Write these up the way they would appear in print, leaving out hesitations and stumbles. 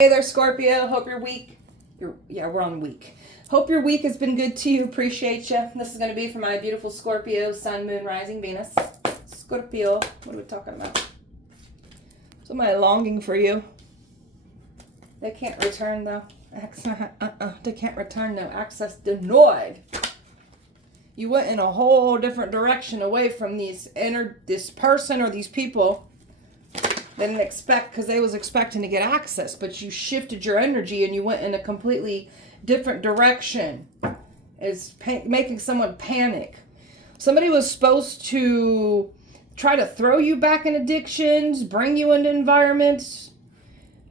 Hey there, Scorpio. Hope your week, we're on week. Hope your week has been good to you. Appreciate you. This is going to be for my beautiful Scorpio, Sun, Moon, Rising, Venus. Scorpio, what are we talking about? Somebody longing for you. They can't return though. They can't return though. Access denied. You went in a whole different direction away from this person or these people. They didn't expect, because they was expecting to get access, but you shifted your energy and you went in a completely different direction. It's making someone panic. Somebody was supposed to try to throw you back in addictions, bring you into environments,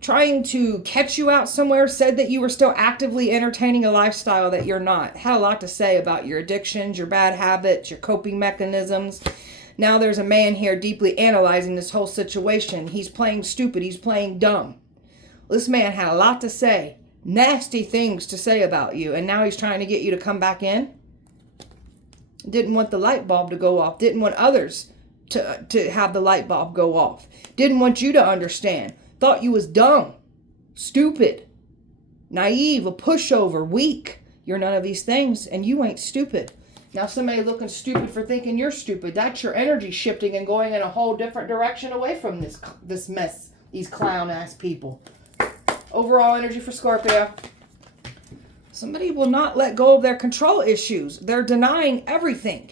trying to catch you out somewhere, said that you were still actively entertaining a lifestyle that you're not. Had a lot to say about your addictions, your bad habits, your coping mechanisms. Now there's a man here deeply analyzing this whole situation. He's playing stupid. He's playing dumb. This man had a lot to say. Nasty things to say about you. And now he's trying to get you to come back in. Didn't want the light bulb to go off. Didn't want others to have the light bulb go off. Didn't want you to understand. Thought you was dumb. Stupid. Naive. A pushover. Weak. You're none of these things. And you ain't stupid. Now somebody looking stupid for thinking you're stupid. That's your energy shifting and going in a whole different direction away from this mess. These clown ass people. Overall energy for Scorpio. Somebody will not let go of their control issues. They're denying everything.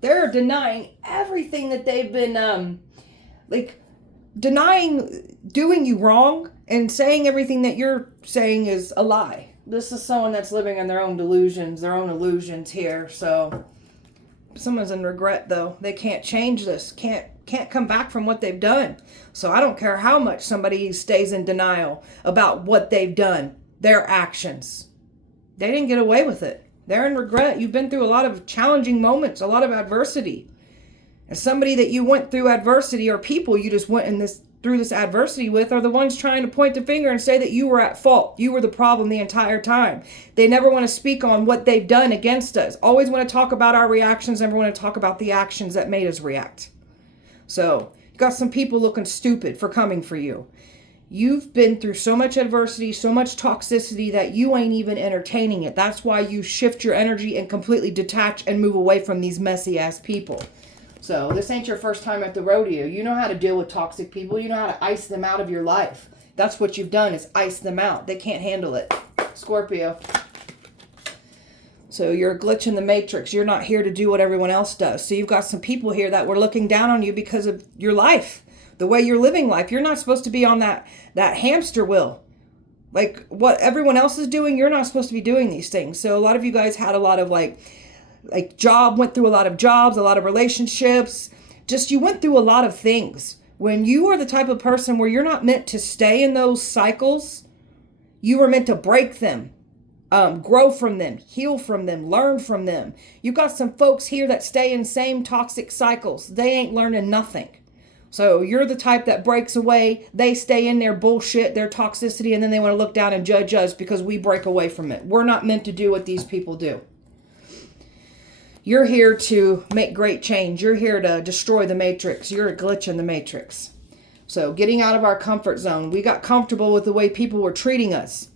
They're denying everything that they've been denying doing you wrong and saying everything that you're saying is a lie. This is someone that's living in their own delusions, their own illusions here. So someone's in regret though. They can't change this. Can't come back from what they've done. So I don't care how much somebody stays in denial about what they've done, their actions. They didn't get away with it. They're in regret. You've been through a lot of challenging moments, a lot of adversity. And somebody that you went through adversity, or people you just went through this adversity with, are the ones trying to point the finger and say that you were at fault. You were the problem the entire time. They never want to speak on what they've done against us. Always want to talk about our reactions, never want to talk about the actions that made us react. So you got some people looking stupid for coming for you. You've been through so much adversity, so much toxicity that you ain't even entertaining it. That's why you shift your energy and completely detach and move away from these messy ass people. So this ain't your first time at the rodeo. You know how to deal with toxic people. You know how to ice them out of your life. That's what you've done, is ice them out. They can't handle it. Scorpio. So you're a glitch in the matrix. You're not here to do what everyone else does. So you've got some people here that were looking down on you because of your life. The way you're living life. You're not supposed to be on that hamster wheel. Like what everyone else is doing, you're not supposed to be doing these things. So a lot of you guys had a lot of went through a lot of jobs, a lot of relationships. Just you went through a lot of things. When you are the type of person where you're not meant to stay in those cycles, you are meant to break them, grow from them, heal from them, learn from them. You got some folks here that stay in same toxic cycles. They ain't learning nothing. So you're the type that breaks away. They stay in their bullshit, their toxicity, and then they want to look down and judge us because we break away from it. We're not meant to do what these people do. You're here to make great change. You're here to destroy the matrix. You're a glitch in the matrix. So getting out of our comfort zone. We got comfortable with the way people were treating us.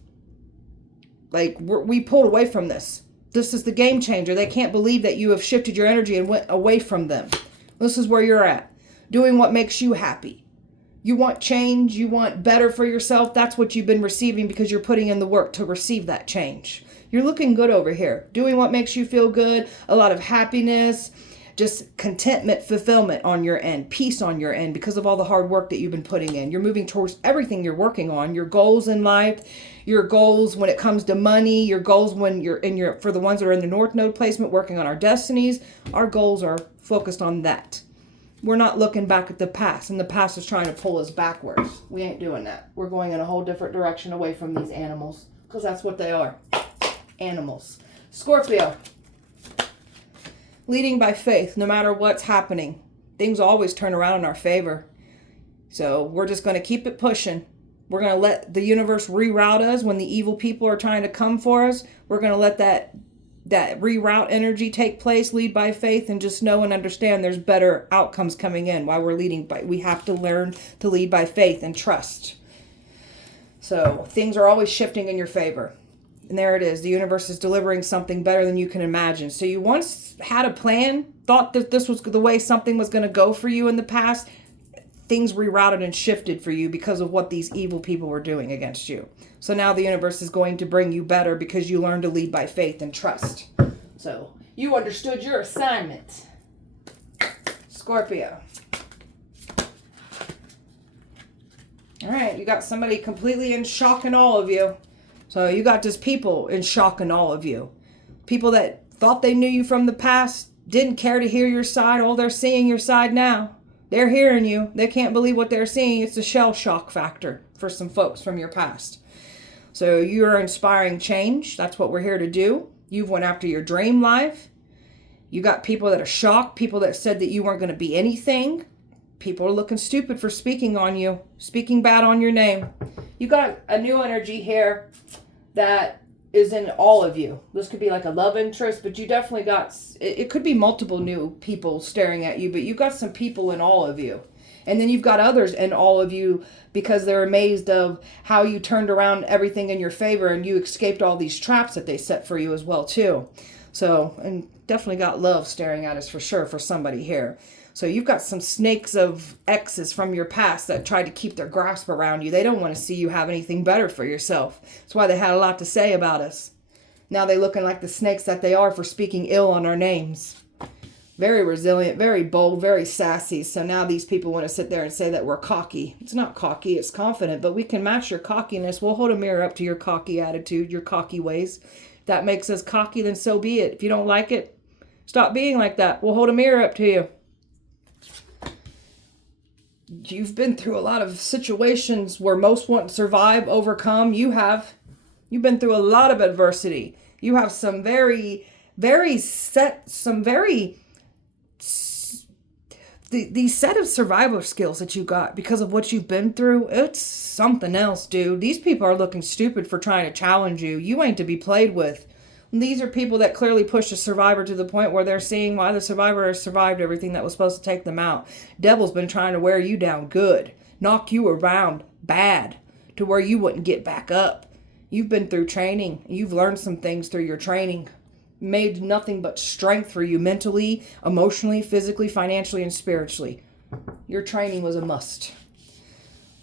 We pulled away from this. This is the game changer. They can't believe that you have shifted your energy and went away from them. This is where you're at. Doing what makes you happy. You want change. You want better for yourself. That's what you've been receiving because you're putting in the work to receive that change. You're looking good over here. Doing what makes you feel good. A lot of happiness. Just contentment, fulfillment on your end. Peace on your end because of all the hard work that you've been putting in. You're moving towards everything you're working on. Your goals in life. Your goals when it comes to money. Your goals when you're for the ones that are in the North Node placement working on our destinies. Our goals are focused on that. We're not looking back at the past, and the past is trying to pull us backwards. We ain't doing that. We're going in a whole different direction away from these animals because that's what they are. Animals. Scorpio. Leading by faith, no matter what's happening. Things always turn around in our favor. So we're just going to keep it pushing. We're going to let the universe reroute us when the evil people are trying to come for us. We're going to let that reroute energy take place, lead by faith, and just know and understand there's better outcomes coming in while we're leading by. We have to learn to lead by faith and trust. So things are always shifting in your favor. And there it is. The universe is delivering something better than you can imagine. So you once had a plan, thought that this was the way something was going to go for you in the past. Things rerouted and shifted for you because of what these evil people were doing against you. So now the universe is going to bring you better because you learned to lead by faith and trust. So you understood your assignment. Scorpio. All right, you got somebody completely in shock and awe of you. So you got just people in shock and awe of you. People that thought they knew you from the past, didn't care to hear your side. Oh, they're seeing your side now. They're hearing you. They can't believe what they're seeing. It's a shell shock factor for some folks from your past. So you're inspiring change. That's what we're here to do. You've went after your dream life. You got people that are shocked. People that said that you weren't going to be anything. People are looking stupid for speaking on you. Speaking bad on your name. You got a new energy here that is in all of you. This could be like a love interest, but you definitely got, it could be multiple new people staring at you, but you've got some people in all of you. And then you've got others in all of you because they're amazed of how you turned around everything in your favor and you escaped all these traps that they set for you as well too. So, and definitely got love staring at us for sure for somebody here. So you've got some snakes of exes from your past that tried to keep their grasp around you. They don't want to see you have anything better for yourself. That's why they had a lot to say about us. Now they're looking like the snakes that they are for speaking ill on our names. Very resilient, very bold, very sassy. So now these people want to sit there and say that we're cocky. It's not cocky, it's confident, but we can match your cockiness. We'll hold a mirror up to your cocky attitude, your cocky ways. If that makes us cocky, then so be it. If you don't like it, stop being like that. We'll hold a mirror up to you. You've been through a lot of situations where most want to survive, overcome. You have. You've been through a lot of adversity. You have some very, very set, these set of survival skills that you got because of what you've been through. It's something else, dude. These people are looking stupid for trying to challenge you. You ain't to be played with. These are people that clearly push a survivor to the point where they're seeing why the survivor has survived everything that was supposed to take them out. Devil's been trying to wear you down good, knock you around bad to where you wouldn't get back up. You've been through training. You've learned some things through your training. Made nothing but strength for you mentally, emotionally, physically, financially, and spiritually. Your training was a must.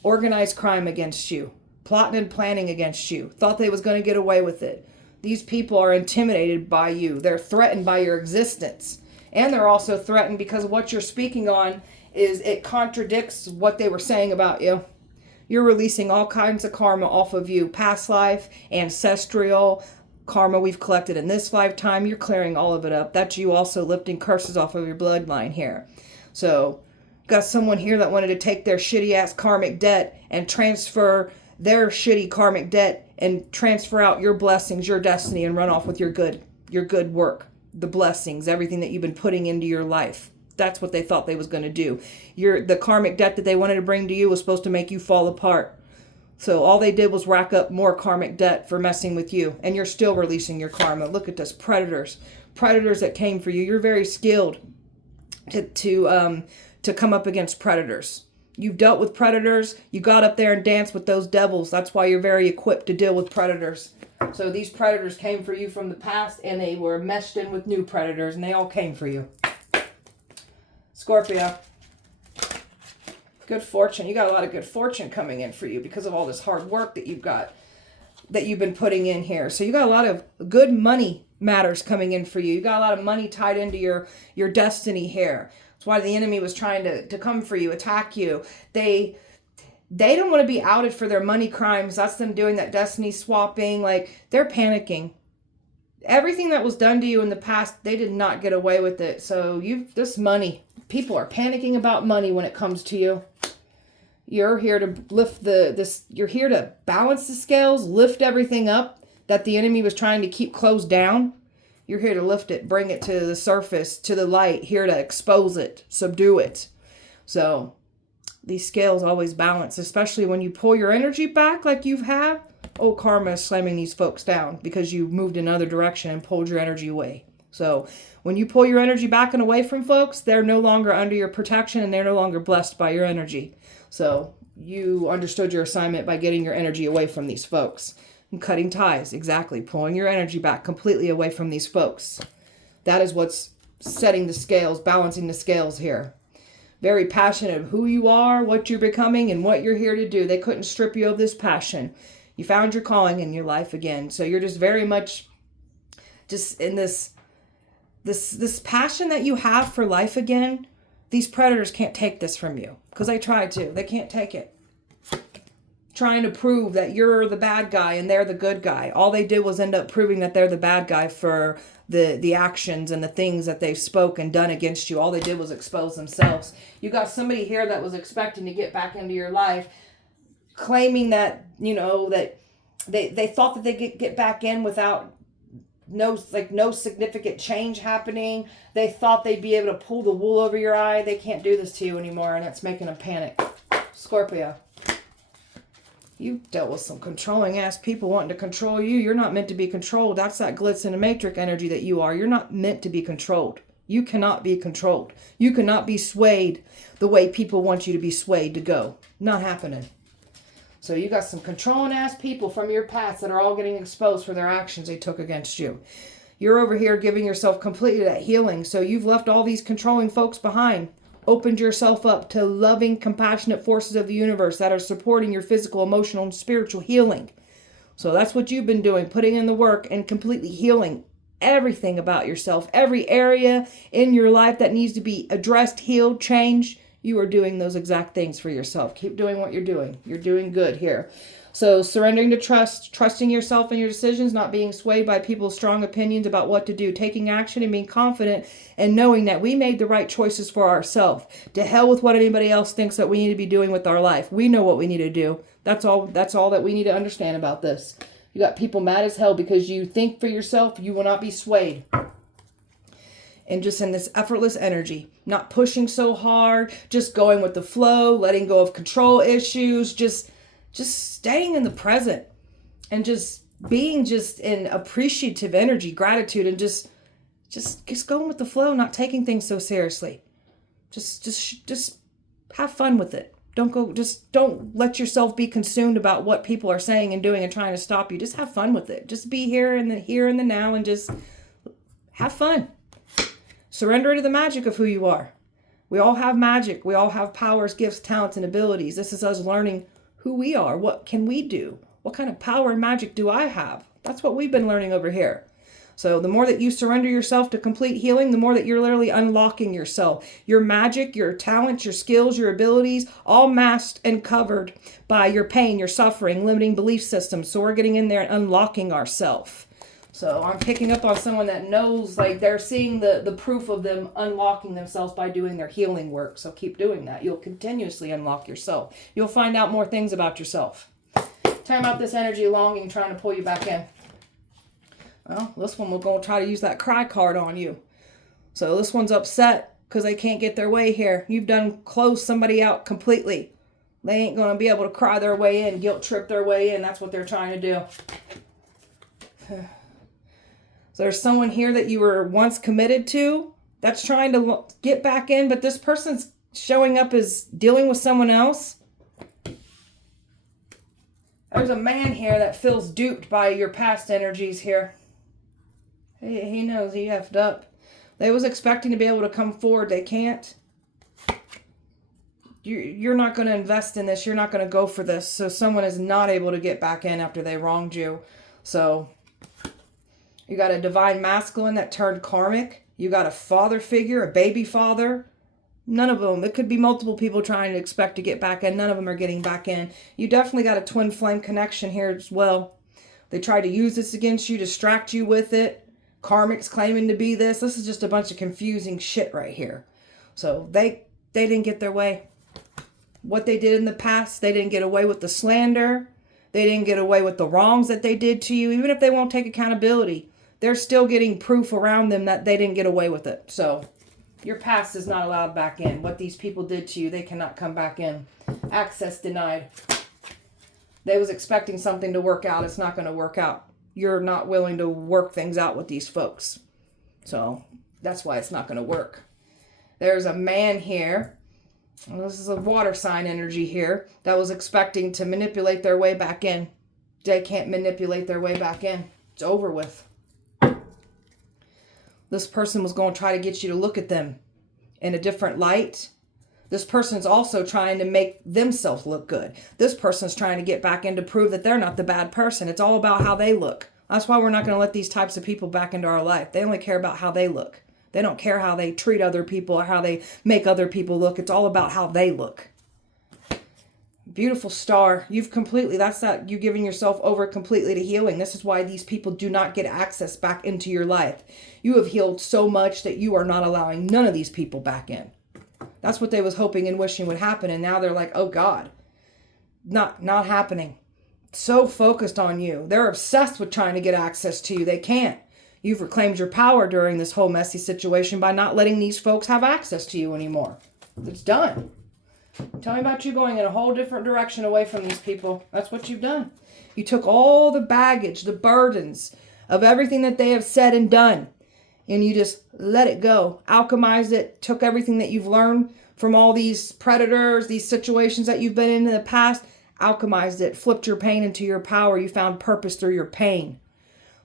Organized crime against you. Plotting and planning against you. Thought they was going to get away with it. These people are intimidated by you. They're threatened by your existence. And they're also threatened because what you're speaking on is it contradicts what they were saying about you. You're releasing all kinds of karma off of you. Past life, ancestral karma we've collected in this lifetime. You're clearing all of it up. That's you also lifting curses off of your bloodline here. So, got someone here that wanted to take their shitty ass karmic debt and transfer their shitty karmic debt and transfer out your blessings, your destiny, and run off with your good work, the blessings, everything that you've been putting into your life. That's what they thought they was going to do. The karmic debt that they wanted to bring to you was supposed to make you fall apart. So all they did was rack up more karmic debt for messing with you, and you're still releasing your karma. Look at this, predators that came for you. You're very skilled to come up against predators. You've dealt with predators. You got up there and danced with those devils. That's why you're very equipped to deal with predators. So these predators came for you from the past, and they were meshed in with new predators, and they all came for you. Scorpio. Good fortune. You got a lot of good fortune coming in for you because of all this hard work that you've been putting in here. So you got a lot of good money matters coming in for you. You got a lot of money tied into your destiny here. That's why the enemy was trying to come for you, attack you. They don't want to be outed for their money crimes. That's them doing that destiny swapping. Like, they're panicking. Everything that was done to you in the past, they did not get away with it. So this money, people are panicking about money when it comes to you. You're here to lift you're here to balance the scales, lift everything up that the enemy was trying to keep closed down. You're here to lift it, bring it to the surface, to the light, here to expose it, subdue it. So these scales always balance, especially when you pull your energy back like you have. Oh, karma is slamming these folks down because you moved in another direction and pulled your energy away. So when you pull your energy back and away from folks, they're no longer under your protection and they're no longer blessed by your energy. So you understood your assignment by getting your energy away from these folks. And cutting ties, exactly. Pulling your energy back completely away from these folks. That is what's setting the scales, balancing the scales here. Very passionate of who you are, what you're becoming, and what you're here to do. They couldn't strip you of this passion. You found your calling in your life again. So you're just very much just in this passion that you have for life again. These predators can't take this from you because they tried to. They can't take it. Trying to prove that you're the bad guy and they're the good guy. All they did was end up proving that they're the bad guy for the actions and the things that they've spoken, done against you. All they did was expose themselves. You got somebody here that was expecting to get back into your life, claiming that, you know, that they thought that they could get back in without no significant change happening. They thought they'd be able to pull the wool over your eye. They can't do this to you anymore, and it's making them panic. Scorpio. You dealt with some controlling ass people wanting to control you. You're not meant to be controlled. That's that glitz in the matrix energy that you are. You're not meant to be controlled. You cannot be controlled. You cannot be swayed the way people want you to be swayed to go. Not happening. So you got some controlling ass people from your past that are all getting exposed for their actions they took against you. You're over here giving yourself completely that healing. So you've left all these controlling folks behind. Opened yourself up to loving, compassionate forces of the universe that are supporting your physical, emotional, and spiritual healing. So that's what you've been doing, putting in the work and completely healing everything about yourself. Every area in your life that needs to be addressed, healed, changed, you are doing those exact things for yourself. Keep doing what you're doing. You're doing good here. So surrendering to trust, trusting yourself and your decisions, not being swayed by people's strong opinions about what to do, taking action and being confident and knowing that we made the right choices for ourselves. To hell with what anybody else thinks that we need to be doing with our life. We know what we need to do. That's all that we need to understand about this. You got people mad as hell because you think for yourself, you will not be swayed. And just in this effortless energy, not pushing so hard, just going with the flow, letting go of control issues, just staying in the present and just being just in appreciative energy, gratitude, and just going with the flow, not taking things so seriously. Just have fun with it. Don't let yourself be consumed about what people are saying and doing and trying to stop you. Just have fun with it. Just be here in the now and just have fun. Surrender to the magic of who you are. We all have magic. We all have powers, gifts, talents, and abilities. This is us learning who we are. What can we do? What kind of power and magic do I have? That's what we've been learning over here. So the more that you surrender yourself to complete healing, the more that you're literally unlocking yourself. Your magic, your talents, your skills, your abilities, all masked and covered by your pain, your suffering, limiting belief systems. So we're getting in there and unlocking ourselves. So I'm picking up on someone that knows, like, they're seeing the proof of them unlocking themselves by doing their healing work. So keep doing that. You'll continuously unlock yourself. You'll find out more things about yourself. Time out this energy longing trying to pull you back in. Well, this one will go try to use that cry card on you. So this one's upset because they can't get their way here. You've done closed somebody out completely. They ain't going to be able to cry their way in, guilt trip their way in. That's what they're trying to do. So there's someone here that you were once committed to that's trying to get back in, but this person's showing up as dealing with someone else. There's a man here that feels duped by your past energies here. He knows he effed up. They was expecting to be able to come forward. They can't. You're not going to invest in this. You're not going to go for this. So someone is not able to get back in after they wronged you. So you got a divine masculine that turned karmic. You got a father figure, a baby father. None of them. It could be multiple people trying to expect to get back in. None of them are getting back in. You definitely got a twin flame connection here as well. They tried to use this against you, distract you with it. Karmics claiming to be this. This is just a bunch of confusing shit right here. So they didn't get their way. What they did in the past, they didn't get away with the slander. They didn't get away with the wrongs that they did to you. Even if they won't take accountability, they're still getting proof around them that they didn't get away with it. So your past is not allowed back in. What these people did to you, they cannot come back in. Access denied. They was expecting something to work out. It's not going to work out. You're not willing to work things out with these folks. So that's why it's not going to work. There's a man here Well, this is a water sign energy here that was expecting to manipulate their way back in. They can't manipulate their way back in. It's over with. This person was going to try to get you to look at them in a different light. This person's also trying to make themselves look good. This person's trying to get back in to prove that they're not the bad person. It's all about how they look. That's why we're not going to let these types of people back into our life. They only care about how they look. They don't care how they treat other people or how they make other people look. It's all about how they look. Beautiful star. You've completely, that's that you giving yourself over completely to healing. This is why these people do not get access back into your life. You have healed so much that you are not allowing none of these people back in. That's what they was hoping and wishing would happen. And now they're like, oh God, not happening. So focused on you. They're obsessed with trying to get access to you. They can't. You've reclaimed your power during this whole messy situation by not letting these folks have access to you anymore. It's done. Tell me about you going in a whole different direction away from these people. That's what you've done. You took all the baggage, the burdens of everything that they have said and done, and you just let it go. Alchemized it, took everything that you've learned from all these predators, these situations that you've been in the past, alchemized it, flipped your pain into your power. You found purpose through your pain.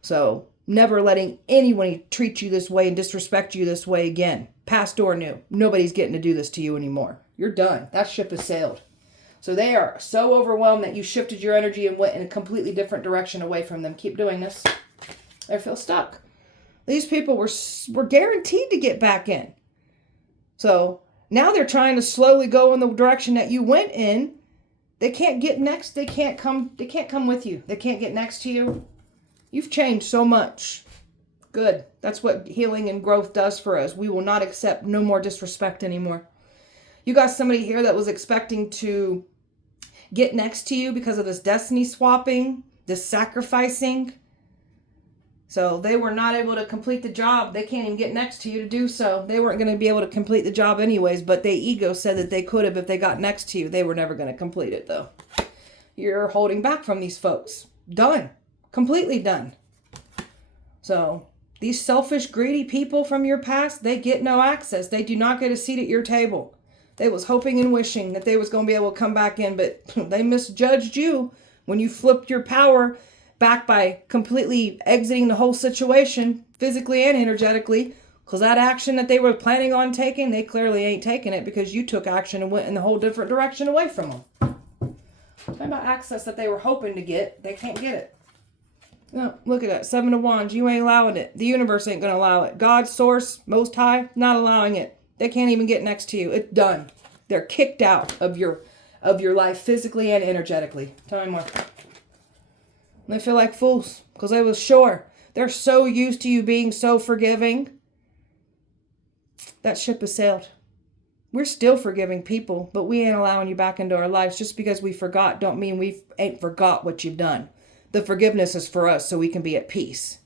So never letting anyone treat you this way and disrespect you this way again. Past or new. Nobody's getting to do this to you anymore. You're done. That ship has sailed. So they are so overwhelmed that you shifted your energy and went in a completely different direction away from them. Keep doing this. They feel stuck. These people were guaranteed to get back in. So now they're trying to slowly go in the direction that you went in. They can't get next. They can't come with you. They can't get next to you. You've changed so much. Good. That's what healing and growth does for us. We will not accept no more disrespect anymore. You got somebody here that was expecting to get next to you because of this destiny swapping, this sacrificing. So they were not able to complete the job. They can't even get next to you to do so. They weren't going to be able to complete the job anyways, but their ego said that they could have if they got next to you. They were never going to complete it though. You're holding back from these folks. Done. Completely done. So these selfish, greedy people from your past, they get no access. They do not get a seat at your table. They was hoping and wishing that they was going to be able to come back in, but they misjudged you when you flipped your power back by completely exiting the whole situation, physically and energetically, because that action that they were planning on taking, they clearly ain't taking it because you took action and went in the whole different direction away from them. Talking about access that they were hoping to get, they can't get it. No, look at that. 7 of Wands. You ain't allowing it. The universe ain't going to allow it. God, source, most high, not allowing it. They can't even get next to you. It's done. They're kicked out of your life physically and energetically. Tell me more. They feel like fools because they was sure. They're so used to you being so forgiving. That ship has sailed. We're still forgiving people, but we ain't allowing you back into our lives. Just because we forgot don't mean we ain't forgot what you've done. The forgiveness is for us so we can be at peace.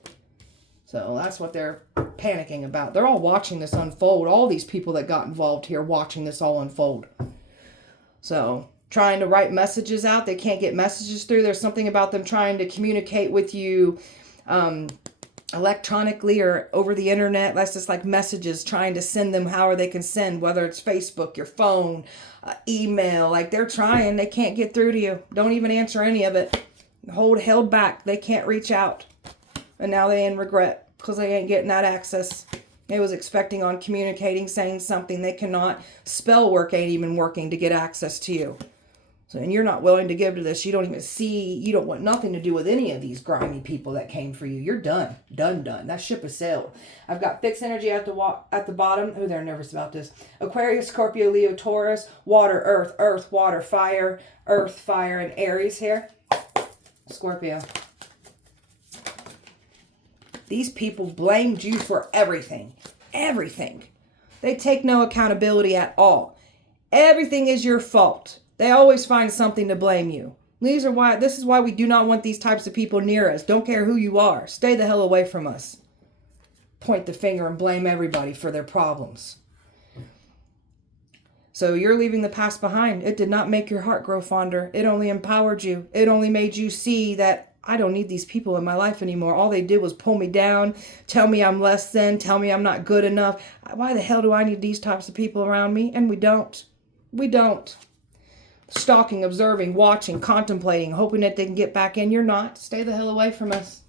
So that's what they're panicking about. They're all watching this unfold. All these people that got involved here watching this all unfold. So trying to write messages out. They can't get messages through. There's something about them trying to communicate with you electronically or over the internet. That's just like messages, trying to send them however they can send, whether it's Facebook, your phone, email. Like they're trying. They can't get through to you. Don't even answer any of it. Held back. They can't reach out. And now they in regret because they ain't getting that access. They was expecting on communicating, saying something. They cannot. Spell work ain't even working to get access to you. So, and you're not willing to give to this. You don't even see, you don't want nothing to do with any of these grimy people that came for you. You're done. Done. That ship has sailed. I've got fixed energy at the bottom. Oh, they're nervous about this. Aquarius, Scorpio, Leo, Taurus, water, earth, water, fire, earth, fire, and Aries here. Scorpio. These people blamed you for everything. Everything. They take no accountability at all. Everything is your fault. They always find something to blame you. This is why we do not want these types of people near us. Don't care who you are. Stay the hell away from us. Point the finger and blame everybody for their problems. So you're leaving the past behind. It did not make your heart grow fonder. It only empowered you. It only made you see that I don't need these people in my life anymore. All they did was pull me down, tell me I'm less than, tell me I'm not good enough. Why the hell do I need these types of people around me? And we don't. We don't. Stalking, observing, watching, contemplating, hoping that they can get back in. You're not. Stay the hell away from us.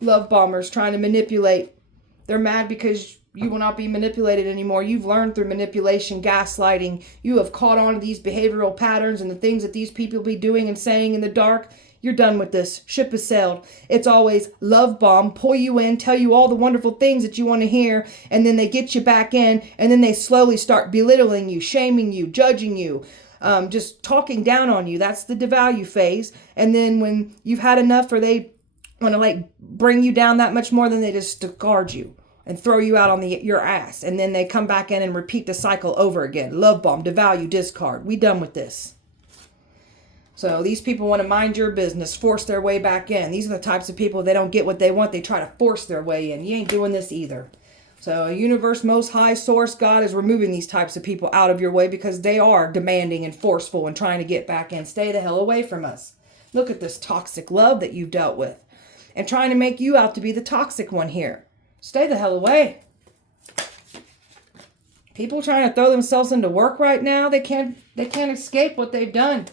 Love bombers trying to manipulate. They're mad because you will not be manipulated anymore. You've learned through manipulation, gaslighting. You have caught on to these behavioral patterns and the things that these people be doing and saying in the dark. You're done with this. Ship has sailed. It's always love bomb, pull you in, tell you all the wonderful things that you want to hear, and then they get you back in, and then they slowly start belittling you, shaming you, judging you, just talking down on you. That's the devalue phase. And then when you've had enough, or they want to like bring you down that much more, then they just discard you and throw you out on your ass. And then they come back in and repeat the cycle over again. Love bomb, devalue, discard. We done with this. So these people want to mind your business, force their way back in. These are the types of people, they don't get what they want, they try to force their way in. You ain't doing this either. So universe, most high source, God is removing these types of people out of your way because they are demanding and forceful and trying to get back in. Stay the hell away from us. Look at this toxic love that you've dealt with and trying to make you out to be the toxic one here. Stay the hell away. People trying to throw themselves into work right now, they can't escape what they've done.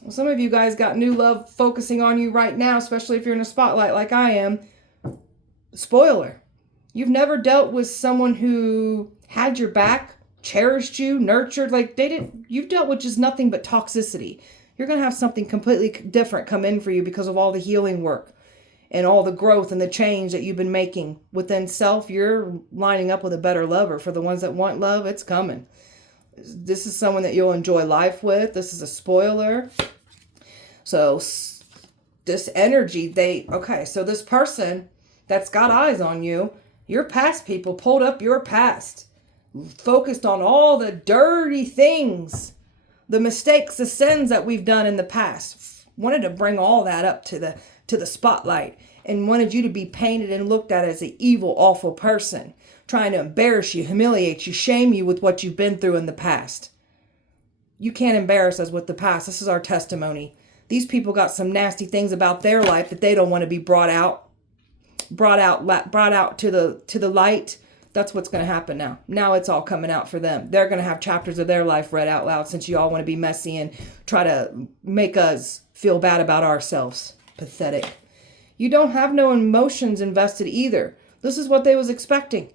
Well, some of you guys got new love focusing on you right now, especially if you're in a spotlight like I am. Spoiler. You've never dealt with someone who had your back, cherished you, nurtured. Like you've dealt with just nothing but toxicity. You're going to have something completely different come in for you because of all the healing work and all the growth and the change that you've been making within self. You're lining up with a better lover. For the ones that want love, it's coming. This is someone that you'll enjoy life with. This is a spoiler. So this energy, so this person that's got eyes on you, your past people pulled up your past, focused on all the dirty things, the mistakes, the sins that we've done in the past, wanted to bring all that up to the spotlight and wanted you to be painted and looked at as an evil, awful person, trying to embarrass you, humiliate you, shame you with what you've been through in the past. You can't embarrass us with the past. This is our testimony. These people got some nasty things about their life that they don't want to be brought out to the light. That's what's going to happen now. Now it's all coming out for them. They're going to have chapters of their life read out loud since you all want to be messy and try to make us feel bad about ourselves. Pathetic. You don't have no emotions invested either. This is what they was expecting.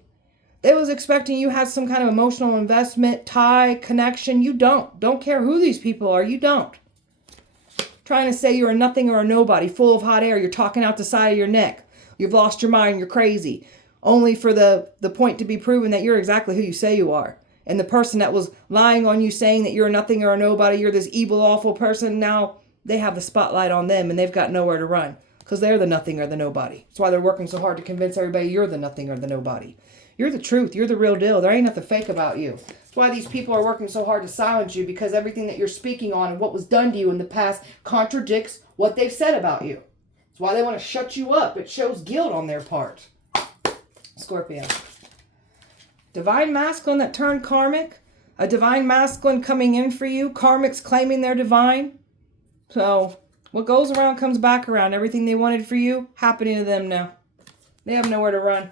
They was expecting you had some kind of emotional investment, tie, connection. You don't. Don't care who these people are. You don't. Trying to say you're a nothing or a nobody, full of hot air. You're talking out the side of your neck. You've lost your mind. You're crazy. Only for the point to be proven that you're exactly who you say you are. And the person that was lying on you saying that you're a nothing or a nobody, you're this evil, awful person, now they have the spotlight on them and they've got nowhere to run because they're the nothing or the nobody. That's why they're working so hard to convince everybody you're the nothing or the nobody. You're the truth. You're the real deal. There ain't nothing fake about you. That's why these people are working so hard to silence you, because everything that you're speaking on and what was done to you in the past contradicts what they've said about you. That's why they want to shut you up. It shows guilt on their part. Scorpio. Divine masculine that turned karmic. A divine masculine coming in for you. Karmics claiming they're divine. So what goes around comes back around. Everything they wanted for you, happening to them now. They have nowhere to run.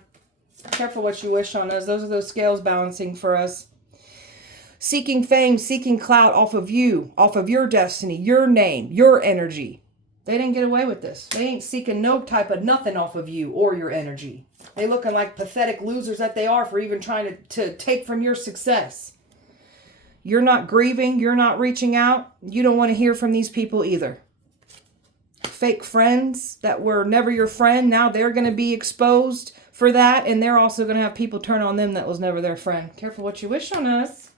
Careful what you wish on us. Those are those scales balancing for us. Seeking fame, seeking clout off of you, off of your destiny, your name, your energy. They didn't get away with this. They ain't seeking no type of nothing off of you or your energy. They looking like pathetic losers that they are for even trying to take from your success. You're not grieving. You're not reaching out. You don't want to hear from these people either. Fake friends that were never your friend. Now they're going to be exposed for that. And they're also going to have people turn on them that was never their friend. Careful what you wish on us.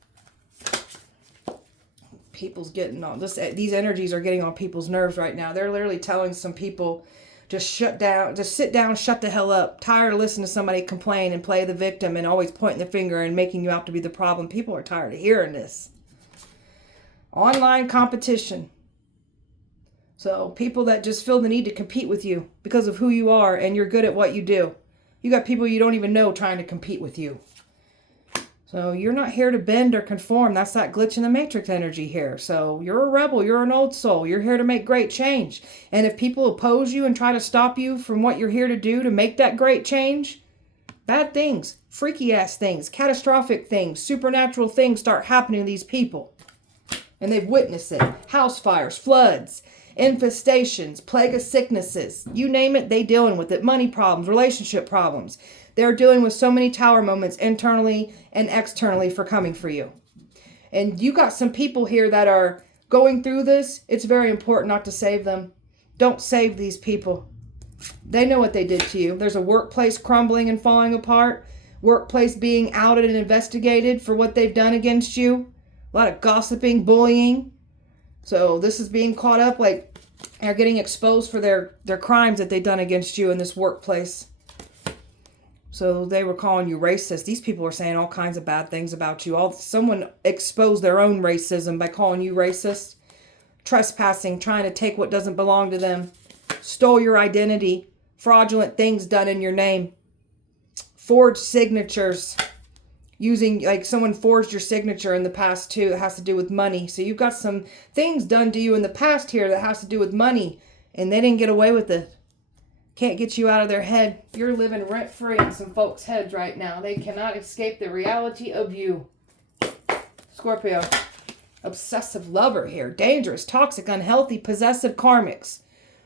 People's getting on this. These energies are getting on people's nerves right now. They're literally telling some people, just shut down, just sit down, shut the hell up. Tired of listening to somebody complain and play the victim and always pointing the finger and making you out to be the problem. People are tired of hearing this. Online competition. So people that just feel the need to compete with you because of who you are and you're good at what you do. You got people you don't even know trying to compete with you. So you're not here to bend or conform. That's that glitch in the matrix energy here. So you're a rebel. You're an old soul. You're here to make great change. And if people oppose you and try to stop you from what you're here to do to make that great change, Bad things, freaky ass things, catastrophic things, supernatural things start happening to these people. And they've witnessed it. House fires, floods, infestations, plague of sicknesses. You name it, they dealing with it. Money problems, relationship problems. They're dealing with so many tower moments internally and externally for coming for you. And you got some people here that are going through this. It's very important not to save them. Don't save these people. They know what they did to you. There's a workplace crumbling and falling apart. Workplace being outed and investigated for what they've done against you. A lot of gossiping, bullying. So this is being caught up, like they're getting exposed for their crimes that they've done against you in this workplace. So they were calling you racist. These people are saying all kinds of bad things about you. Someone exposed their own racism by calling you racist. Trespassing, trying to take what doesn't belong to them. Stole your identity. Fraudulent things done in your name. Forged signatures. Using, like someone forged your signature in the past too. It has to do with money. So you've got some things done to you in the past here that has to do with money. And they didn't get away with it. Can't get you out of their head. You're living rent-free in some folks' heads right now. They cannot escape the reality of you. Scorpio. Obsessive lover here. Dangerous, toxic, unhealthy, possessive karmics.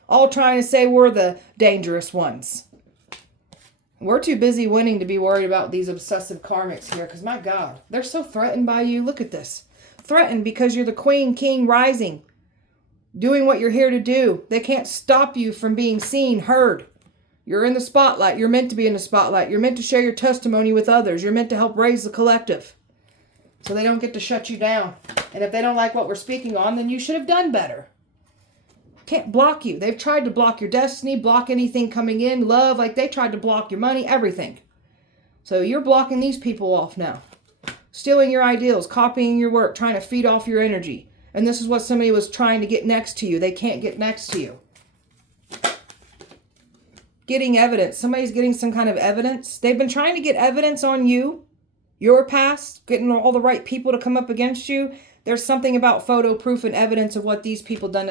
All trying to say we're the dangerous ones. We're too busy winning to be worried about these obsessive karmics here. Because my God, they're so threatened by you. Look at this. Threatened because you're the queen, king, rising. Doing what you're here to do. They can't stop you from being seen, heard. You're in the spotlight. You're meant to be in the spotlight. You're meant to share your testimony with others. You're meant to help raise the collective. So they don't get to shut you down. And if they don't like what we're speaking on, then you should have done better. Can't block you. They've tried to block your destiny, block anything coming in, love, like they tried to block your money, everything. So you're blocking these people off now. Stealing your ideals, copying your work, trying to feed off your energy. And this is what somebody was trying to get next to you. They can't get next to you. Getting evidence. Somebody's getting some kind of evidence. They've been trying to get evidence on you, your past, getting all the right people to come up against you. There's something about photo proof and evidence of what these people done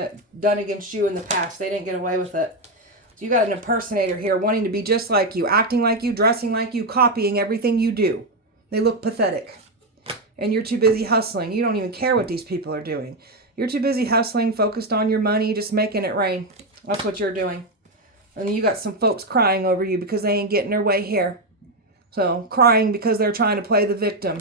against you in the past. They didn't get away with it. So you got an impersonator here wanting to be just like you, acting like you, dressing like you, copying everything you do. They look pathetic. And you're too busy hustling. You don't even care what these people are doing. You're too busy hustling, focused on your money, just making it rain. That's what you're doing. And then you got some folks crying over you because they ain't getting their way here. So crying because they're trying to play the victim.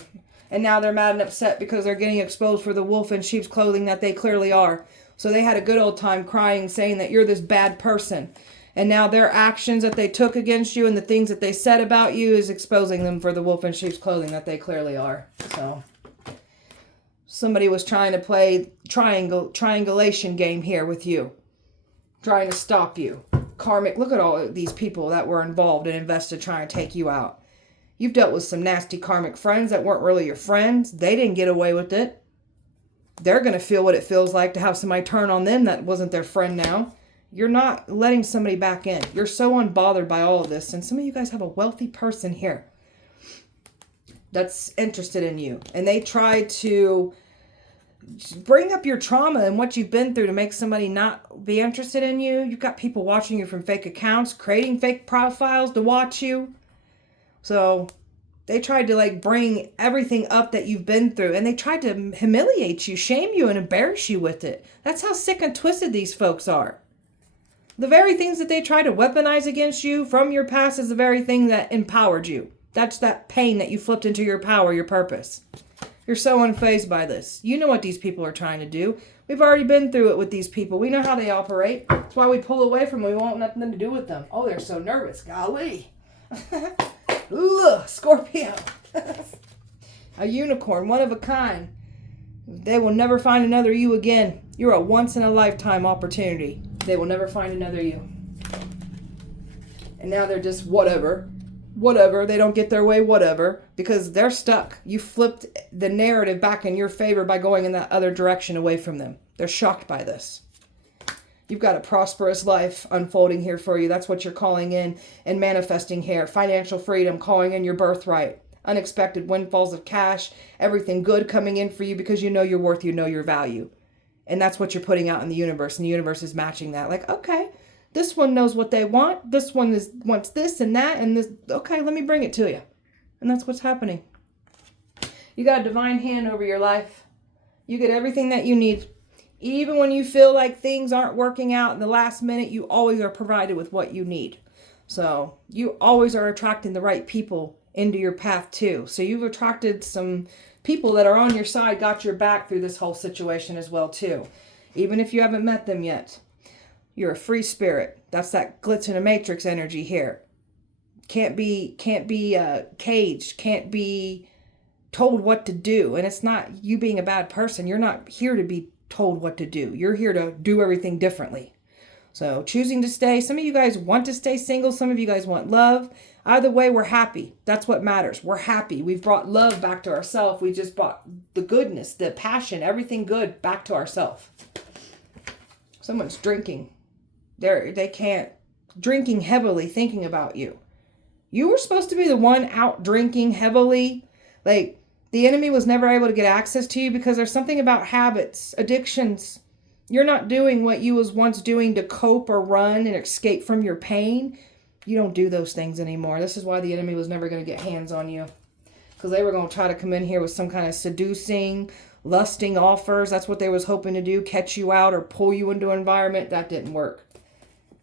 And now they're mad and upset because they're getting exposed for the wolf in sheep's clothing that they clearly are. So they had a good old time crying, saying that you're this bad person. And now their actions that they took against you and the things that they said about you is exposing them for the wolf in sheep's clothing that they clearly are. So somebody was trying to play triangulation game here with you. Trying to stop you. Karmic, look at all of these people that were involved and invested trying to take you out. You've dealt with some nasty karmic friends that weren't really your friends. They didn't get away with it. They're going to feel what it feels like to have somebody turn on them that wasn't their friend now. You're not letting somebody back in. You're so unbothered by all of this. And some of you guys have a wealthy person here that's interested in you. And they try to bring up your trauma and what you've been through to make somebody not be interested in you. You've got people watching you from fake accounts, creating fake profiles to watch you. So they tried to like bring everything up that you've been through, and they tried to humiliate you, shame you, and embarrass you with it. That's how sick and twisted these folks are. The very things that they try to weaponize against you from your past is the very thing that empowered you. That's that pain that you flipped into your power, your purpose. You're so unfazed by this. You know what these people are trying to do. We've already been through it with these people. We know how they operate. That's why we pull away from them. We want nothing to do with them. Oh, they're so nervous. Golly. Ugh, Scorpio. A unicorn, one of a kind. They will never find another you again. You're a once-in-a-lifetime opportunity. They will never find another you. And now they're just whatever. Whatever. They don't get their way, whatever. Because they're stuck. You flipped the narrative back in your favor by going in that other direction away from them. They're shocked by this. You've got a prosperous life unfolding here for you. That's what you're calling in and manifesting here. Financial freedom, calling in your birthright. Unexpected windfalls of cash. Everything good coming in for you because you know your worth, you know your value. And that's what you're putting out in the universe. And the universe is matching that. Like, okay, This one knows what they want. This one wants this and that and this. Okay, let me bring it to you. And that's what's happening. You got a divine hand over your life. You get everything that you need. Even when you feel like things aren't working out in the last minute, you always are provided with what you need. So you always are attracting the right people into your path too. So you've attracted some people that are on your side, got your back through this whole situation as well too. Even if you haven't met them yet. You're a free spirit. That's that glitch in a matrix energy here. Can't be caged. Can't be told what to do. And it's not you being a bad person. You're not here to be told what to do. You're here to do everything differently. So choosing to stay. Some of you guys want to stay single. Some of you guys want love. Either way, we're happy. That's what matters. We're happy. We've brought love back to ourselves. We just brought the goodness, the passion, everything good back to ourselves. Someone's drinking. They can't. Drinking heavily, thinking about you. You were supposed to be the one out drinking heavily. Like, the enemy was never able to get access to you because there's something about habits, addictions. You're not doing what you was once doing to cope or run and escape from your pain. You don't do those things anymore. This is why the enemy was never going to get hands on you. Because they were going to try to come in here with some kind of seducing, lusting offers. That's what they was hoping to do, catch you out or pull you into an environment. That didn't work.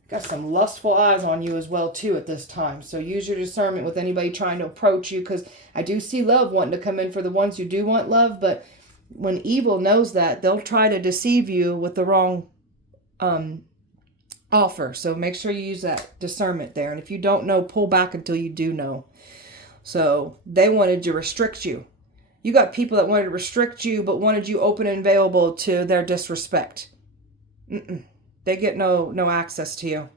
Got some lustful eyes on you as well too at this time. So use your discernment with anybody trying to approach you, because I do see love wanting to come in for the ones who do want love. But when evil knows that, they'll try to deceive you with the wrong offer. So make sure you use that discernment there. And if you don't know, pull back until you do know. So they wanted to restrict you. You got people that wanted to restrict you, but wanted you open and available to their disrespect. They get no access to you.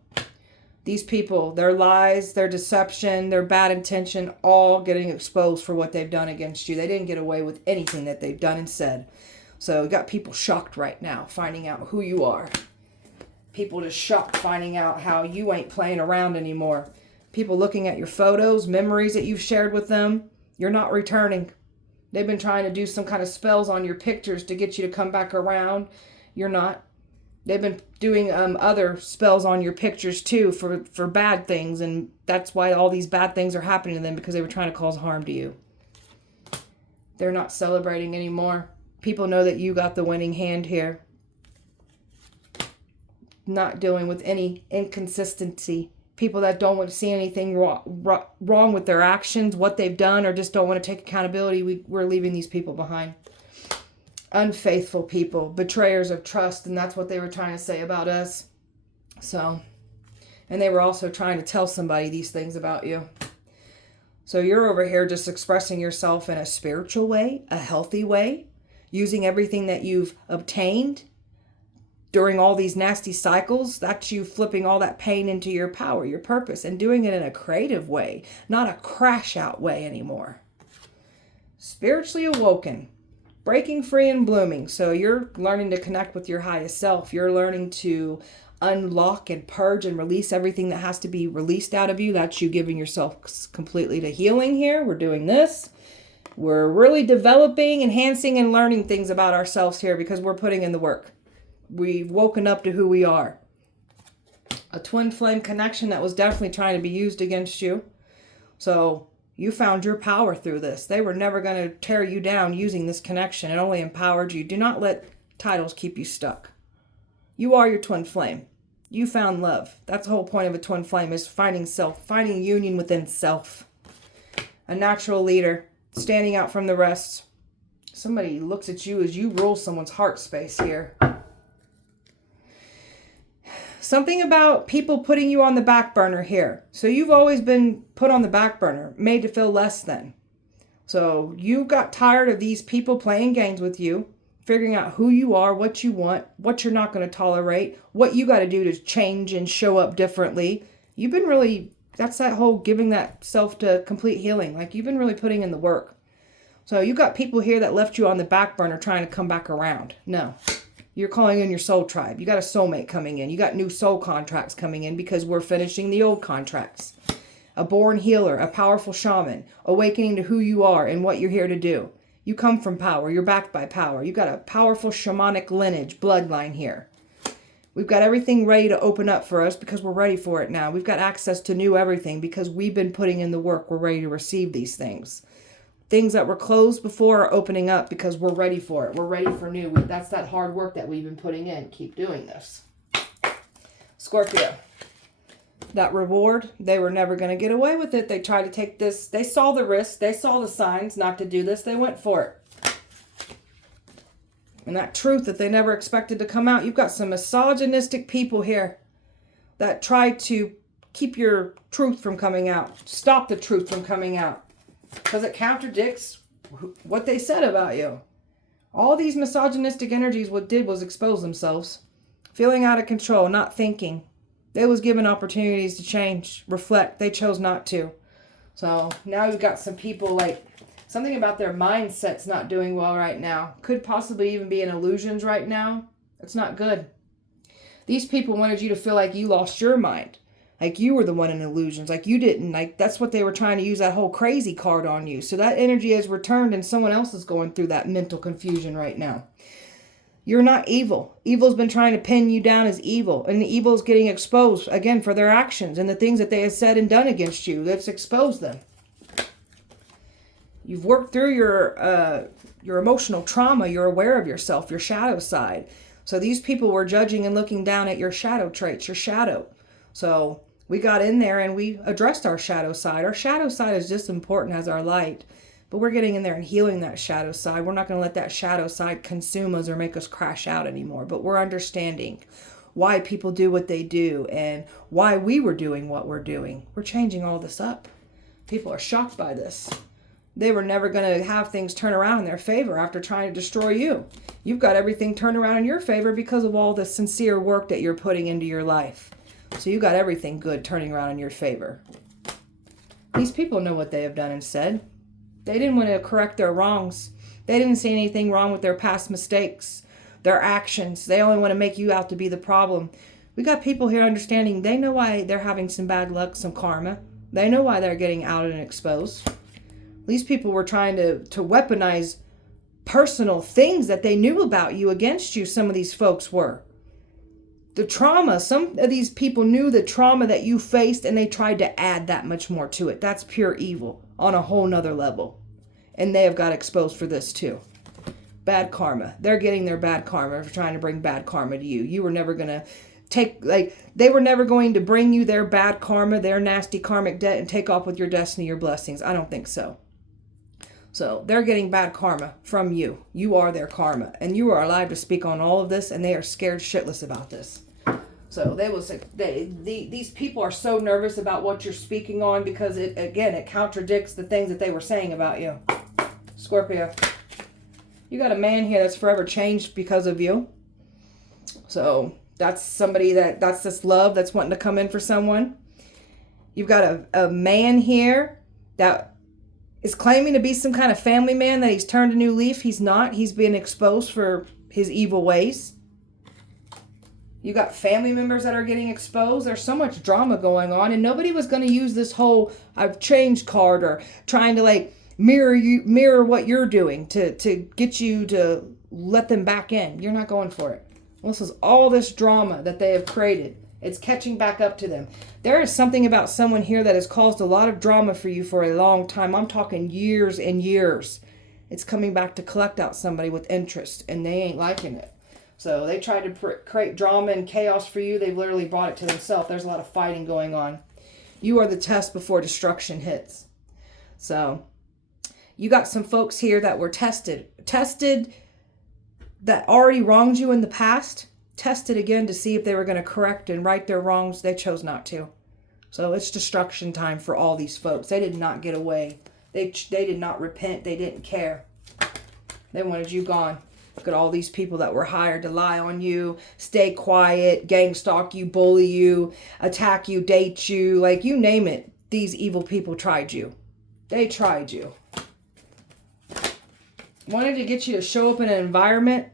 These people, their lies, their deception, their bad intention, all getting exposed for what they've done against you. They didn't get away with anything that they've done and said. So you got people shocked right now, finding out who you are. People just shocked finding out how you ain't playing around anymore. People looking at your photos, memories that you've shared with them. You're not returning. They've been trying to do some kind of spells on your pictures to get you to come back around. You're not. They've been doing other spells on your pictures too for bad things. And that's why all these bad things are happening to them, because they were trying to cause harm to you. They're not celebrating anymore. People know that you got the winning hand here. Not dealing with any inconsistency. People that don't want to see anything wrong with their actions, what they've done, or just don't want to take accountability. We're leaving these people behind. Unfaithful people, betrayers of trust, and that's what they were trying to say about us. So, and they were also trying to tell somebody these things about you. So you're over here just expressing yourself in a spiritual way, a healthy way, using everything that you've obtained during all these nasty cycles. That's you flipping all that pain into your power, your purpose, and doing it in a creative way, not a crash out way anymore. Spiritually awoken. Breaking free and blooming. So you're learning to connect with your highest self. You're learning to unlock and purge and release everything that has to be released out of you. That's you giving yourself completely to healing here. We're doing this. We're really developing, enhancing, and learning things about ourselves here because we're putting in the work. We've woken up to who we are. A twin flame connection that was definitely trying to be used against you. So you found your power through this. They were never going to tear you down using this connection. It only empowered you. Do not let titles keep you stuck. You are your twin flame. You found love. That's the whole point of a twin flame, is finding self, finding union within self. A natural leader, standing out from the rest. Somebody looks at you as you rule someone's heart space here. Something about people putting you on the back burner here. So you've always been put on the back burner, made to feel less than. So you got tired of these people playing games with you, figuring out who you are, what you want, what you're not going to tolerate, what you got to do to change and show up differently. You've been really, that's that whole giving that self to complete healing. Like, you've been really putting in the work. So you got people here that left you on the back burner trying to come back around. No. You're calling in your soul tribe. You got a soulmate coming in. You got new soul contracts coming in because we're finishing the old contracts. A born healer, a powerful shaman, awakening to who you are and what you're here to do. You come from power. You're backed by power. You got a powerful shamanic lineage, bloodline here. We've got everything ready to open up for us because we're ready for it now. We've got access to new everything because we've been putting in the work. We're ready to receive these things. Things that were closed before are opening up because we're ready for it. We're ready for new. That's that hard work that we've been putting in. Keep doing this. Scorpio. That reward, they were never going to get away with it. They tried to take this. They saw the risk. They saw the signs not to do this. They went for it. And that truth that they never expected to come out. You've got some misogynistic people here that try to keep your truth from coming out. Stop the truth from coming out. Because it contradicts what they said about you. All these misogynistic energies, what did was expose themselves. Feeling out of control, not thinking. They was given opportunities to change, reflect. They chose not to. So now you've got some people like... Something about their mindset's not doing well right now. Could possibly even be in illusions right now. It's not good. These people wanted you to feel like you lost your mind. Like you were the one in illusions. Like you didn't. Like that's what they were trying to use that whole crazy card on you. So that energy has returned and someone else is going through that mental confusion right now. You're not evil. Evil's been trying to pin you down as evil. And the evil is getting exposed, again, for their actions and the things that they have said and done against you. That's exposed them. You've worked through your emotional trauma. You're aware of yourself, your shadow side. So these people were judging and looking down at your shadow traits, your shadow. So we got in there and we addressed our shadow side. Our shadow side is just as important as our light. But we're getting in there and healing that shadow side. We're not going to let that shadow side consume us or make us crash out anymore. But we're understanding why people do what they do and why we were doing what we're doing. We're changing all this up. People are shocked by this. They were never going to have things turn around in their favor after trying to destroy you. You've got everything turned around in your favor because of all the sincere work that you're putting into your life. So you got everything good turning around in your favor. These people know what they have done and said. They didn't want to correct their wrongs. They didn't see anything wrong with their past mistakes, their actions. They only want to make you out to be the problem. We got people here understanding they know why they're having some bad luck, some karma. They know why they're getting out and exposed. These people were trying to weaponize personal things that they knew about you against you. Some of these folks were. The trauma, some of these people knew the trauma that you faced and they tried to add that much more to it. That's pure evil on a whole nother level. And they have got exposed for this too. Bad karma. They're getting their bad karma for trying to bring bad karma to you. You were never going to they were never going to bring you their bad karma, their nasty karmic debt and take off with your destiny, your blessings. I don't think so. So they're getting bad karma from you. You are their karma. And you are alive to speak on all of this. And they are scared shitless about this. So these people are so nervous about what you're speaking on because it contradicts the things that they were saying about you. Scorpio. You got a man here that's forever changed because of you. So that's somebody that's this love that's wanting to come in for someone. You've got a man here that is claiming to be some kind of family man that he's turned a new leaf. He's not. He's been exposed for his evil ways. You got family members that are getting exposed. There's so much drama going on, and nobody was going to use this whole I've changed card or trying to mirror what you're doing to get you to let them back in. You're not going for it. This is all this drama that they have created. It's catching back up to them. There is something about someone here that has caused a lot of drama for you for a long time. I'm talking years and years. It's coming back to collect out somebody with interest, and they ain't liking it. So they tried to create drama and chaos for you. They've literally brought it to themselves. There's a lot of fighting going on. You are the test before destruction hits. So you got some folks here that were tested that already wronged you in the past. Tested again to see if they were going to correct and right their wrongs. They chose not to. So it's destruction time for all these folks. They did not get away. They did not repent. They didn't care. They wanted you gone. Look at all these people that were hired to lie on you, stay quiet, gang stalk you, bully you, attack you, date you, like you name it. These evil people tried you. They tried you. Wanted to get you to show up in an environment.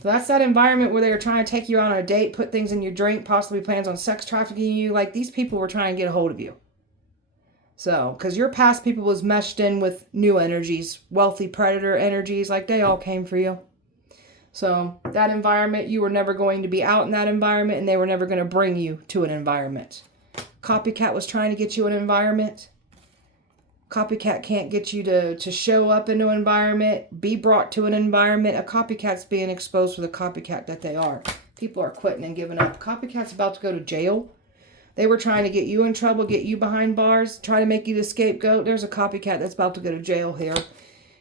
So that's that environment where they were trying to take you out on a date, put things in your drink, possibly plans on sex trafficking you. Like these people were trying to get a hold of you. So, because your past people was meshed in with new energies, wealthy predator energies, like they all came for you. So that environment, you were never going to be out in that environment, and they were never going to bring you to an environment. Copycat was trying to get you an environment. Copycat can't get you to show up into an environment, be brought to an environment. A copycat's being exposed for the copycat that they are. People are quitting and giving up. Copycat's about to go to jail. They were trying to get you in trouble, get you behind bars, try to make you the scapegoat. There's a copycat that's about to go to jail here.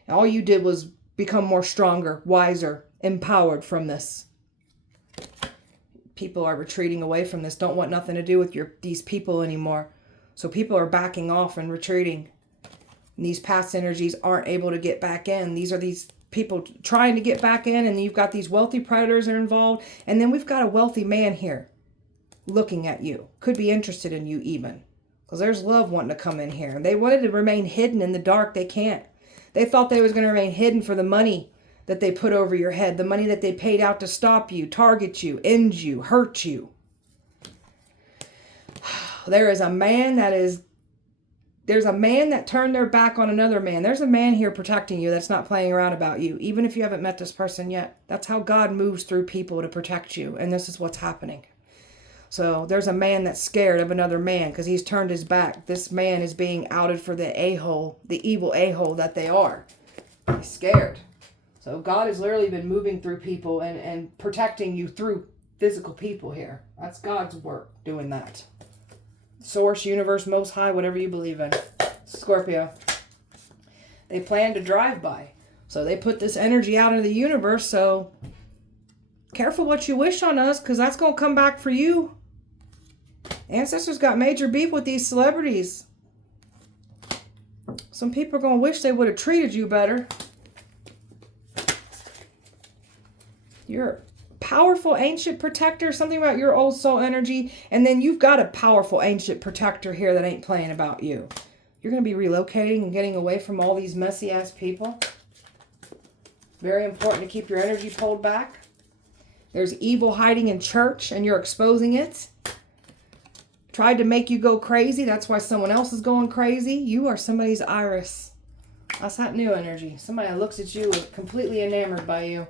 And all you did was become more stronger, wiser, empowered from this. People are retreating away from this, don't want nothing to do with these people anymore. So people are backing off and retreating. And these past energies aren't able to get back in. These are these people trying to get back in, and you've got these wealthy predators that are involved. And then we've got a wealthy man here looking at you. Could be interested in you even. Because there's love wanting to come in here. They wanted to remain hidden in the dark. They can't. They thought they was going to remain hidden for the money that they put over your head. The money that they paid out to stop you, target you, end you, hurt you. There is a man that is... There's a man that turned their back on another man. There's a man here protecting you that's not playing around about you, even if you haven't met this person yet. That's how God moves through people to protect you, and this is what's happening. So there's a man that's scared of another man because he's turned his back. This man is being outed for the a-hole, the evil a-hole that they are. He's scared. So God has literally been moving through people and protecting you through physical people here. That's God's work doing that. Source, universe, most high, whatever you believe in. Scorpio. They plan to drive by. So they put this energy out into the universe. So careful what you wish on us, because that's going to come back for you. Ancestors got major beef with these celebrities. Some people are going to wish they would have treated you better. You're powerful ancient protector, something about your old soul energy, and then you've got a powerful ancient protector here that ain't playing about you. You're going to be relocating and getting away from all these messy ass people. Very important to keep your energy pulled back. There's evil hiding in church and you're exposing it. Tried to make you go crazy, that's why someone else is going crazy. You are somebody's iris. That's that new energy. Somebody that looks at you completely enamored by you.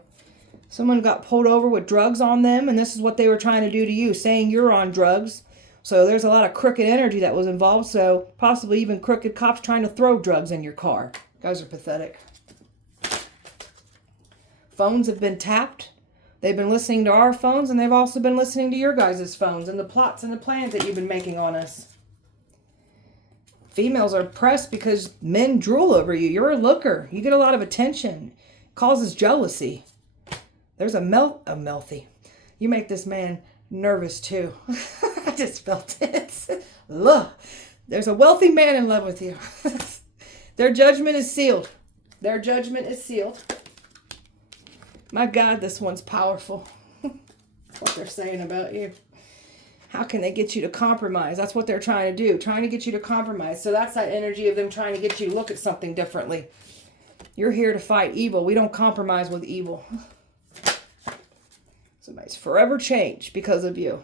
Someone got pulled over with drugs on them, and this is what they were trying to do to you, saying you're on drugs. So there's a lot of crooked energy that was involved, so possibly even crooked cops trying to throw drugs in your car. You guys are pathetic. Phones have been tapped. They've been listening to our phones, and they've also been listening to your guys' phones and the plots and the plans that you've been making on us. Females are pressed because men drool over you. You're a looker. You get a lot of attention. It causes jealousy. There's a melty. You make this man nervous too. I just felt it. Look, there's a wealthy man in love with you. Their judgment is sealed. Their judgment is sealed. My God, this one's powerful. What they're saying about you. How can they get you to compromise? That's what they're trying to do. Trying to get you to compromise. So that's that energy of them trying to get you to look at something differently. You're here to fight evil. We don't compromise with evil. Somebody's forever changed because of you.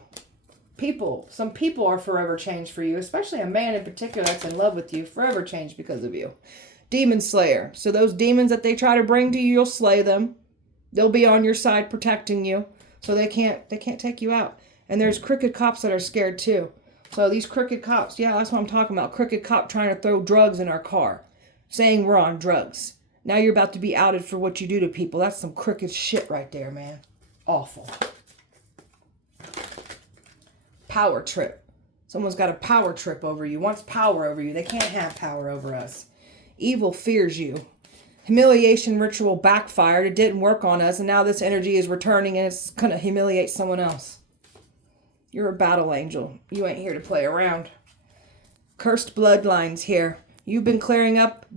Some people are forever changed for you, especially a man in particular that's in love with you, forever changed because of you. Demon slayer. So those demons that they try to bring to you, you'll slay them. They'll be on your side protecting you. So they can't take you out. And there's crooked cops that are scared too. So these crooked cops, yeah, that's what I'm talking about. Crooked cop trying to throw drugs in our car, saying we're on drugs. Now you're about to be outed for what you do to people. That's some crooked shit right there, man. Awful. Power trip. Someone's got a power trip over you, wants power over you. They can't have power over us. Evil fears you. Humiliation ritual backfired. It didn't work on us, and now this energy is returning and it's going to humiliate someone else. You're a battle angel. You ain't here to play around. Cursed bloodlines here. You've been clearing up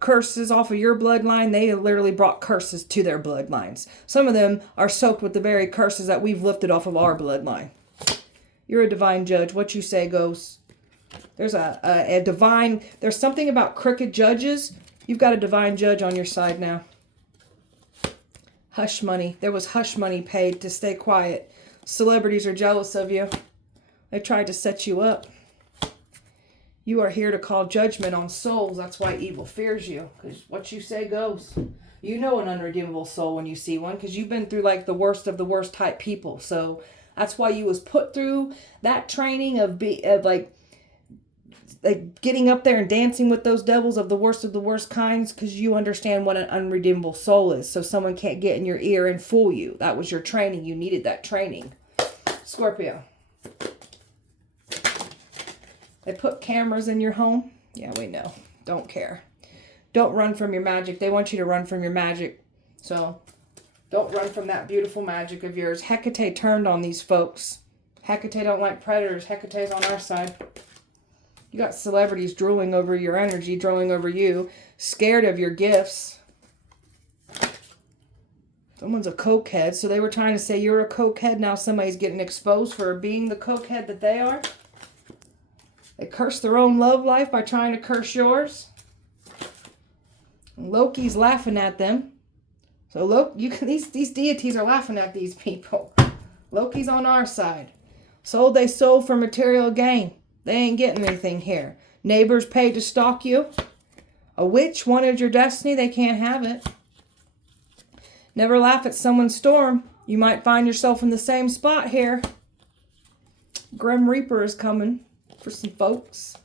curses off of your bloodline. They literally brought curses to their bloodlines. Some of them are soaked with the very curses that we've lifted off of our bloodline. You're a divine judge. What you say goes. There's a divine... There's something about crooked judges. You've got a divine judge on your side now. Hush money. There was hush money paid to stay quiet. Celebrities are jealous of you. They tried to set you up. You are here to call judgment on souls. That's why evil fears you. Because what you say goes. You know an unredeemable soul when you see one, because you've been through like the worst of the worst type people. So that's why you was put through that training of like getting up there and dancing with those devils of the worst kinds, because you understand what an unredeemable soul is. So someone can't get in your ear and fool you. That was your training. You needed that training. Scorpio. They put cameras in your home. Yeah, we know. Don't care. Don't run from your magic. They want you to run from your magic. So don't run from that beautiful magic of yours. Hecate turned on these folks. Hecate don't like predators. Hecate's on our side. You got celebrities drooling over your energy, drooling over you, scared of your gifts. Someone's a cokehead, so they were trying to say you're a cokehead. Now somebody's getting exposed for being the cokehead that they are. They curse their own love life by trying to curse yours. Loki's laughing at them. So these deities are laughing at these people. Loki's on our side. Sold they sold for material gain. They ain't getting anything here. Neighbors paid to stalk you. A witch wanted your destiny. They can't have it. Never laugh at someone's storm. You might find yourself in the same spot here. Grim Reaper is coming for some folks.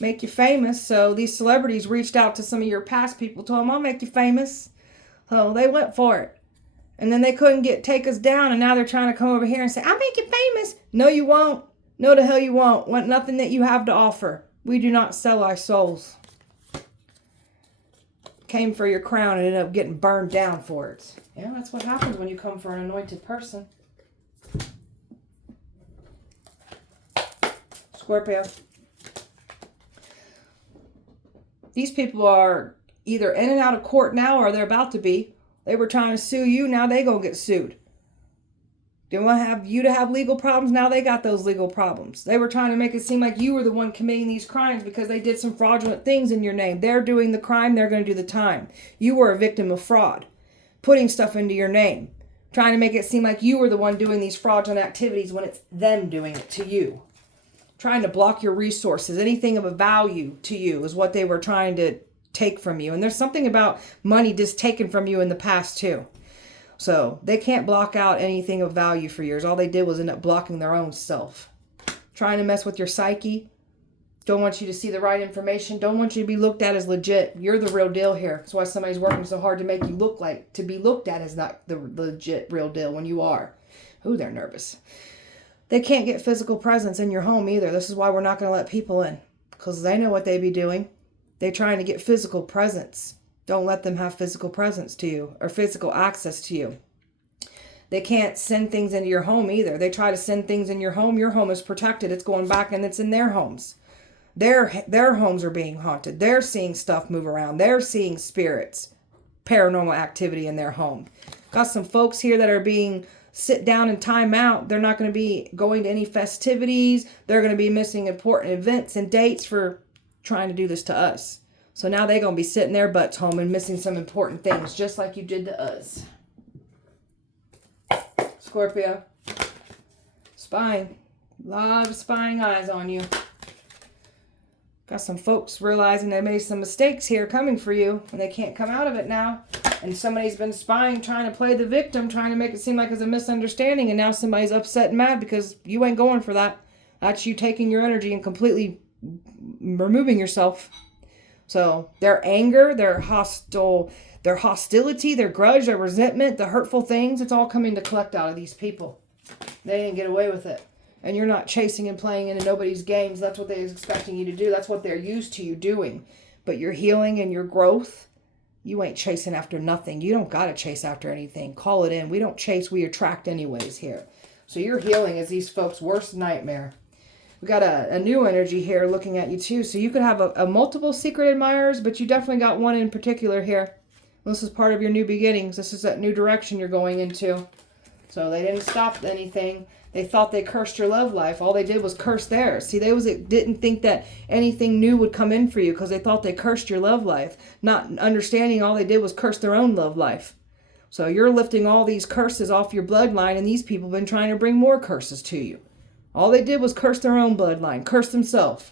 Make you famous. So these celebrities reached out to some of your past people, told them, I'll make you famous. So they went for it. And then they couldn't take us down, and now they're trying to come over here and say, I'll make you famous. No, you won't. No, the hell you won't. Want nothing that you have to offer. We do not sell our souls. Came for your crown and ended up getting burned down for it. Yeah, that's what happens when you come for an anointed person. Scorpio. These people are either in and out of court now, or they're about to be. They were trying to sue you. Now they gonna get sued. They want to have you to have legal problems. Now they got those legal problems. They were trying to make it seem like you were the one committing these crimes because they did some fraudulent things in your name. They're doing the crime. They're going to do the time. You were a victim of fraud. Putting stuff into your name. Trying to make it seem like you were the one doing these fraudulent activities when it's them doing it to you. Trying to block your resources. Anything of a value to you is what they were trying to take from you. And there's something about money just taken from you in the past too. So they can't block out anything of value for yours. All they did was end up blocking their own self. Trying to mess with your psyche. Don't want you to see the right information. Don't want you to be looked at as legit. You're the real deal here. That's why somebody's working so hard to make you look like, to be looked at as not the legit real deal when you are. Ooh, they're nervous. They can't get physical presence in your home either. This is why we're not going to let people in. Because they know what they be doing. They're trying to get physical presence. Don't let them have physical presence to you or physical access to you. They can't send things into your home either. They try to send things in your home. Your home is protected. It's going back and it's in their homes. Their homes are being haunted. They're seeing stuff move around. They're seeing spirits, paranormal activity in their home. Got some folks here that are being sit down and time out. They're not going to be going to any festivities. They're going to be missing important events and dates for trying to do this to us. So now they're going to be sitting their butts home and missing some important things, just like you did to us. Scorpio. Spying. A lot of spying eyes on you. Got some folks realizing they made some mistakes here coming for you, and they can't come out of it now. And somebody's been spying, trying to play the victim, trying to make it seem like it's a misunderstanding, and now somebody's upset and mad because you ain't going for that. That's you taking your energy and completely removing yourself. So their anger, their hostility, their grudge, their resentment, the hurtful things, it's all coming to collect out of these people. They didn't get away with it. And you're not chasing and playing into nobody's games. That's what they're expecting you to do. That's what they're used to you doing. But your healing and your growth, you ain't chasing after nothing. You don't got to chase after anything. Call it in. We don't chase, we attract anyways here. So your healing is these folks' worst nightmare. We got a new energy here looking at you too. So you could have a multiple secret admirers, but you definitely got one in particular here. This is part of your new beginnings. This is that new direction you're going into. So they didn't stop anything. They thought they cursed your love life. All they did was curse theirs. See, they didn't think that anything new would come in for you because they thought they cursed your love life. Not understanding all they did was curse their own love life. So you're lifting all these curses off your bloodline, and these people have been trying to bring more curses to you. All they did was curse their own bloodline, curse themselves.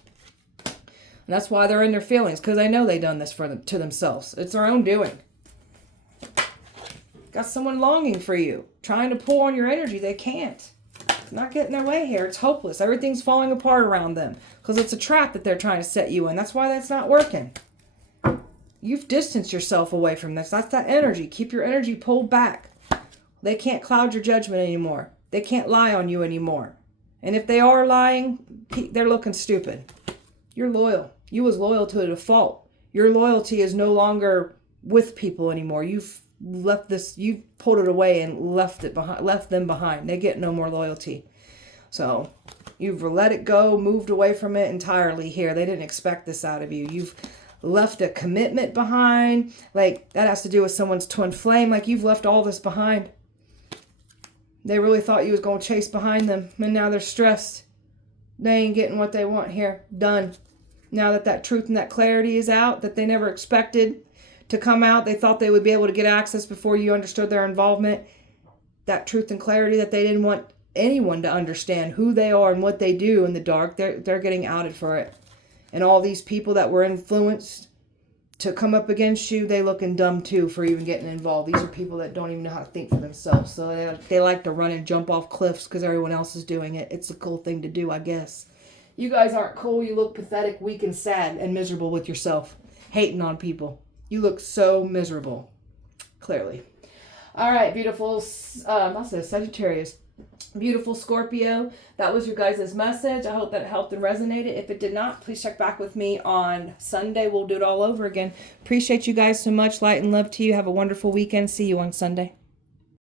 And that's why they're in their feelings, because they know they done this to themselves. It's their own doing. Got someone longing for you, trying to pull on your energy. They can't. It's not getting their way here. It's hopeless. Everything's falling apart around them because it's a trap that they're trying to set you in. That's why that's not working. You've distanced yourself away from this. That's that energy. Keep your energy pulled back. They can't cloud your judgment anymore. They can't lie on you anymore. And if they are lying, they're looking stupid. You're loyal. You was loyal to a default. Your loyalty is no longer with people anymore. You've left this, you pulled it away and left them behind. They get no more loyalty. So you've let it go, moved away from it entirely here. They didn't expect this out of you. You've left a commitment behind. Like that has to do with someone's twin flame. Like you've left all this behind. They really thought you was going to chase behind them. And now they're stressed. They ain't getting what they want here. Done. Now that that truth and that clarity is out that they never expected to come out. They thought they would be able to get access before you understood their involvement. That truth and clarity that they didn't want anyone to understand who they are and what they do in the dark. They're getting outed for it. And all these people that were influenced to come up against you, they looking dumb too for even getting involved. These are people that don't even know how to think for themselves. So they like to run and jump off cliffs because everyone else is doing it. It's a cool thing to do, I guess. You guys aren't cool. You look pathetic, weak, and sad and miserable with yourself. Hating on people. You look so miserable. Clearly. All right, beautiful. I'll say Sagittarius. Beautiful Scorpio. That was your guys' message. I hope that helped and resonated. If it did not, please check back with me on Sunday. We'll do it all over again. Appreciate you guys so much. Light and love to you. Have a wonderful weekend. See you on Sunday.